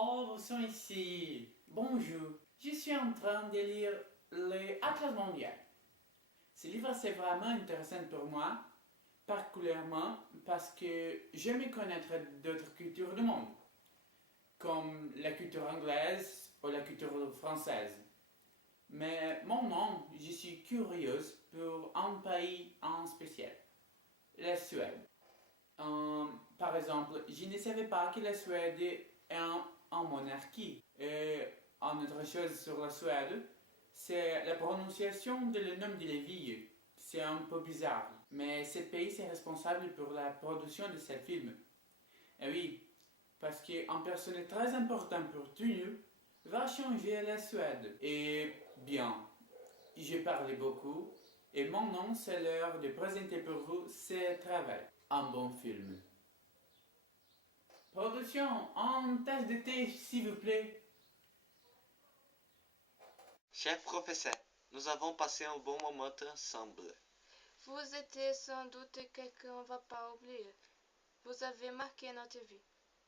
Oh, vous sont ici. Bonjour. Je suis en train de lire les Atlas mondial. Ce livre, c'est vraiment intéressant pour moi, particulièrement parce que j'aime connaître d'autres cultures du monde, comme la culture anglaise ou la culture française. Mais moi, je suis curieuse pour un pays en spécial, la Suède. Par exemple, je ne savais pas que la Suède est en monarchie. Et une autre chose sur la Suède, c'est la prononciation de le nom de la ville. C'est un peu bizarre. Mais ce pays est responsable pour la production de ce film. Et oui, parce qu'une personne très importante pour tout nous va changer la Suède. Et bien, j'ai parlé beaucoup. Et maintenant, c'est l'heure de présenter pour vous ce travail. Un bon film. Production, une tasse de thé, s'il vous plaît. Cher professeur, nous avons passé un bon moment ensemble. Vous étiez sans doute quelqu'un qu'on ne va pas oublier. Vous avez marqué notre vie.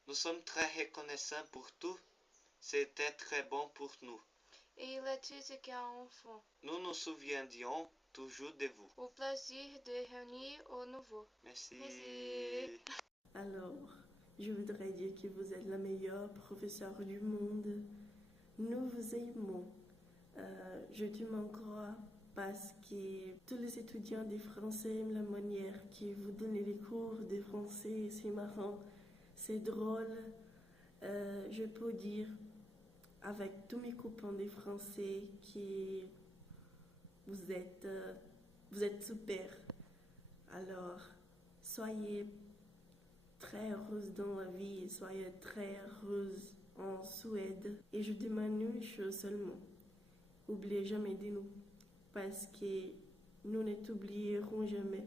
Nous sommes très reconnaissants pour tout. C'était très bon pour nous. Et il est jusqu'à enfant. Nous nous souviendrons toujours de vous. Au plaisir de réunir au nouveau. Merci. Merci. Alors, je voudrais dire que vous êtes la meilleure professeure du monde. Nous vous aimons. Je te crois parce que tous les étudiants de français aiment la manière que vous donnez les cours de français. C'est marrant, c'est drôle. Je peux dire avec tous mes copains de français que vous êtes super. Alors, soyez très heureuse dans la vie et soyez très heureuse en Suède. Et je demande une chose seulement. Oubliez jamais de nous, parce que nous ne t'oublierons jamais.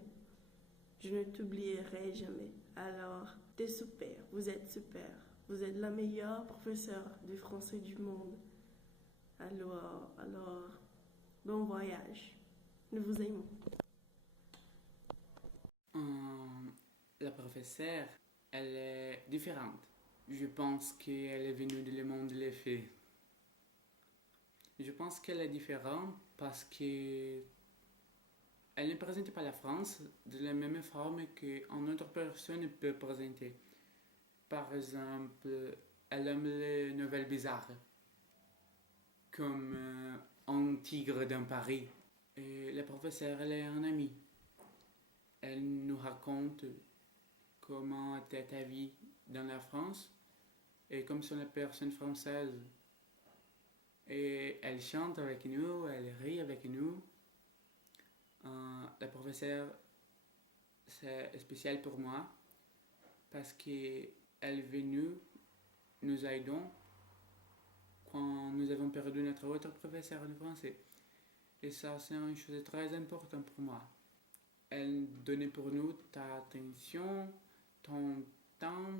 Je ne t'oublierai jamais. Alors, t'es super, vous êtes super. Vous êtes la meilleure professeure de français du monde. Alors, bon voyage. Nous vous aimons. La professeure, elle est différente. Je pense qu'elle est venue du monde des faits. Je pense qu'elle est différente parce que elle ne présente pas la France de la même forme qu'une autre personne peut présenter. Par exemple, elle aime les nouvelles bizarres, comme un tigre dans Paris. Et la professeure, elle est un ami. Elle nous raconte comment était ta vie dans la France et comme sont les personnes françaises. Et elle chante avec nous, elle rit avec nous. La professeure, c'est spécial pour moi parce qu'elle est venue nous aider quand nous avons perdu notre autre professeur de français. Et ça, c'est une chose très importante pour moi. Elle donnait pour nous ta attention, ton temps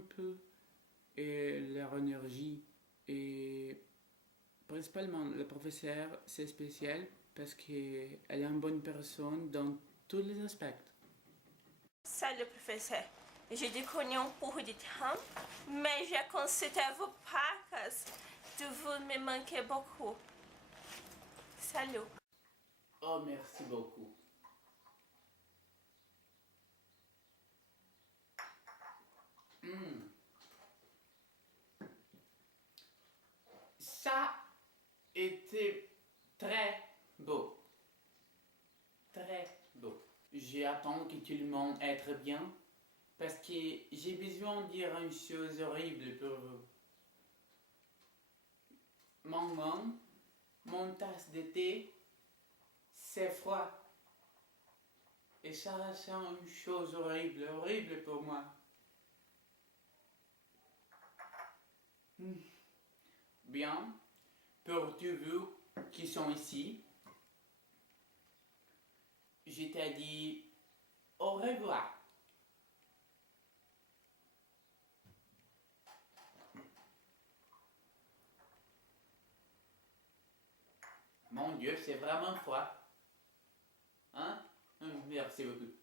et leur énergie. Et principalement, le professeur, c'est spécial parce qu'elle est une bonne personne dans tous les aspects. Salut professeur, je te connais un peu de temps, mais je considère vous parce que vous me manquez beaucoup. Salut. Oh, merci beaucoup. Ça était très beau. Très beau. J'attends que tout le monde être bien parce que j'ai besoin de dire une chose horrible pour vous. Maman, mon tasse de thé, c'est froid. Et ça, c'est une chose horrible, horrible pour moi. Bien, pour tous vous qui sont ici, je t'ai dit au revoir. Mon Dieu, c'est vraiment froid. Hein? Merci beaucoup.